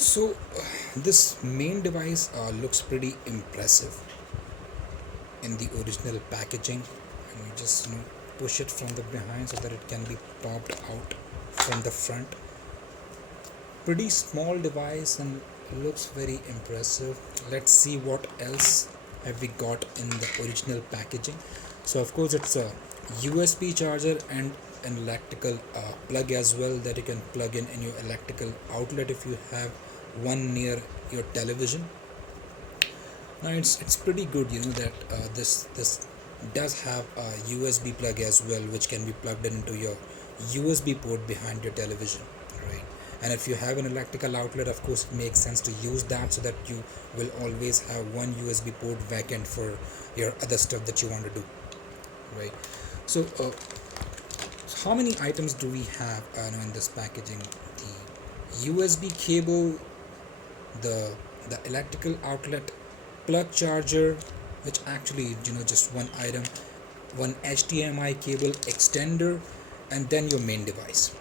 So this main device looks pretty impressive in the original packaging, and you just push it from the behind so that it can be popped out from the front. Pretty small device and looks very impressive. Let's see what else have we got in the original packaging. So of course it's a USB charger and an electrical plug as well, that you can plug in your electrical outlet if you have one near your television. Now it's pretty good, that this does have a USB plug as well, which can be plugged into your USB port behind your television, right? And if you have an electrical outlet, of course it makes sense to use that, so that you will always have one USB port vacant for your other stuff that you want to do, right? So how many items do we have in this packaging? The USB cable, the electrical outlet, plug charger, which actually just one item, one HDMI cable extender, and then your main device.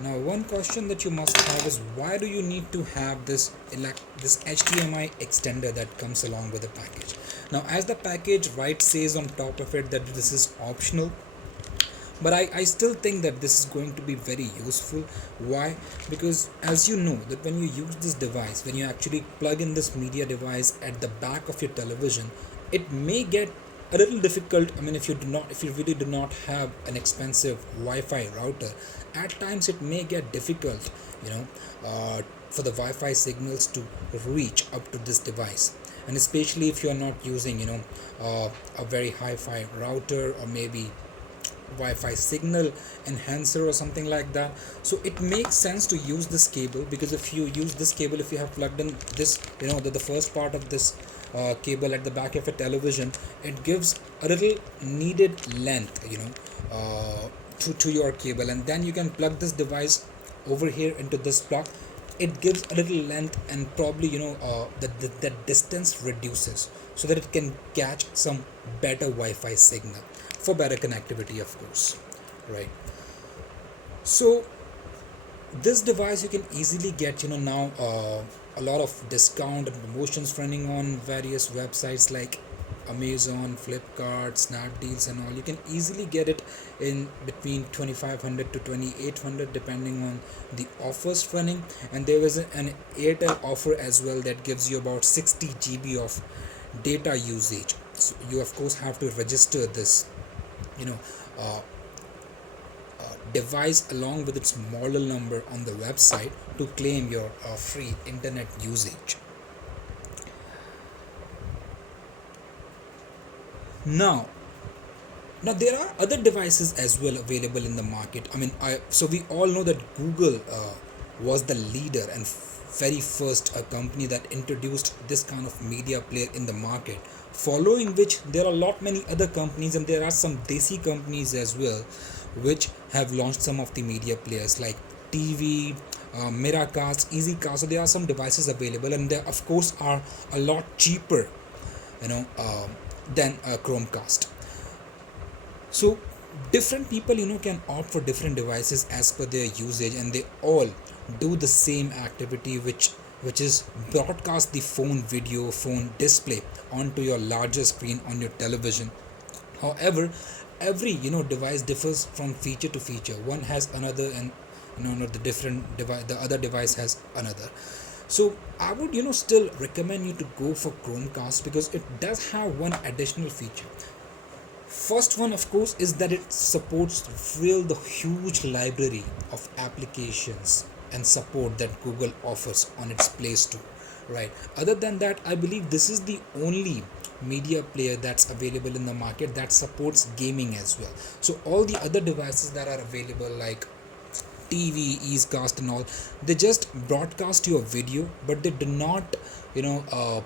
Now one question that you must have is, why do you need to have this HDMI extender that comes along with the package? Now as the package right says on top of it that this is optional, but I still think that this is going to be very useful. Why? Because as you know that when you use this device, when you actually plug in this media device at the back of your television, it may get a little difficult. I mean, if you really do not have an expensive Wi-Fi router, at times it may get difficult, for the Wi-Fi signals to reach up to this device. And especially if you are not using, a very hi-fi router, or maybe Wi-Fi signal enhancer or something like that. So it makes sense to use this cable, because if you use this cable, if you have plugged in this, the first part of this cable at the back of a television, it gives a little needed length, to your cable, and then you can plug this device over here into this plug. It gives a little length, and probably the distance reduces, so that it can catch some better Wi-Fi signal for better connectivity, of course, right? So this device you can easily get, now a lot of discount and promotions running on various websites like Amazon, Flipkart, Snapdeals and all. You can easily get it in between 2500 to 2800 depending on the offers running. And there is an Airtel offer as well that gives you about 60 GB of data usage. So you of course have to register this you know uh, device along with its model number on the website to claim your free internet usage. Now now there are other devices as well available in the market. I mean, so we all know that Google was the leader and very first company that introduced this kind of media player in the market, following which there are a lot many other companies, and there are some desi companies as well which have launched some of the media players like TV, Miracast, EasyCast. So there are some devices available, and they of course are a lot cheaper, you know uh, than Chromecast. So different people can opt for different devices as per their usage, and they all do the same activity, which is broadcast the phone display onto your larger screen on your television. However, every device differs from feature to feature. One has another, and the different device, the other device has another. So I would still recommend you to go for Chromecast, because it does have one additional feature. First one, of course, is that it supports real the huge library of applications and support that Google offers on its Play Store, right? Other than that, I believe this is the only media player that's available in the market that supports gaming as well. So all the other devices that are available, like TV, Easecast and all, they just broadcast your video, but they do not, you know,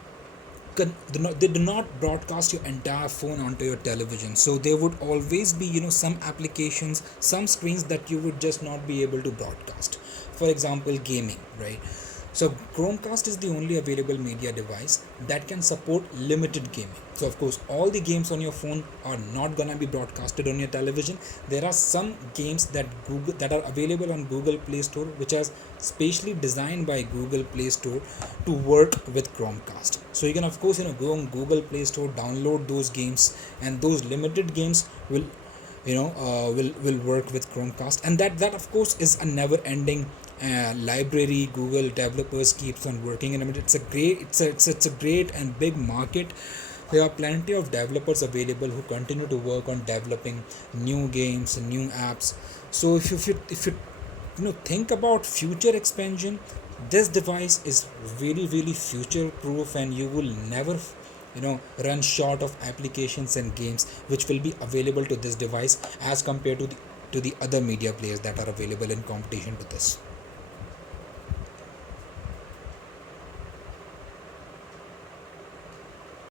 they do not broadcast your entire phone onto your television. So there would always be some applications, some screens that you would just not be able to broadcast. For example, gaming, right? So Chromecast is the only available media device that can support limited gaming. So of course, all the games on your phone are not gonna be broadcasted on your television. There are some games that are available on Google Play Store, which are specially designed by Google Play Store to work with Chromecast. So you can of course go on Google Play Store, download those games, and those limited games will work with Chromecast, and that of course is a never ending library. Google developers keeps on working in it. It's a great and big market. There are plenty of developers available who continue to work on developing new games and new apps. So if you think about future expansion, this device is really future proof, and you will never run short of applications and games which will be available to this device as compared to the other media players that are available in competition to this.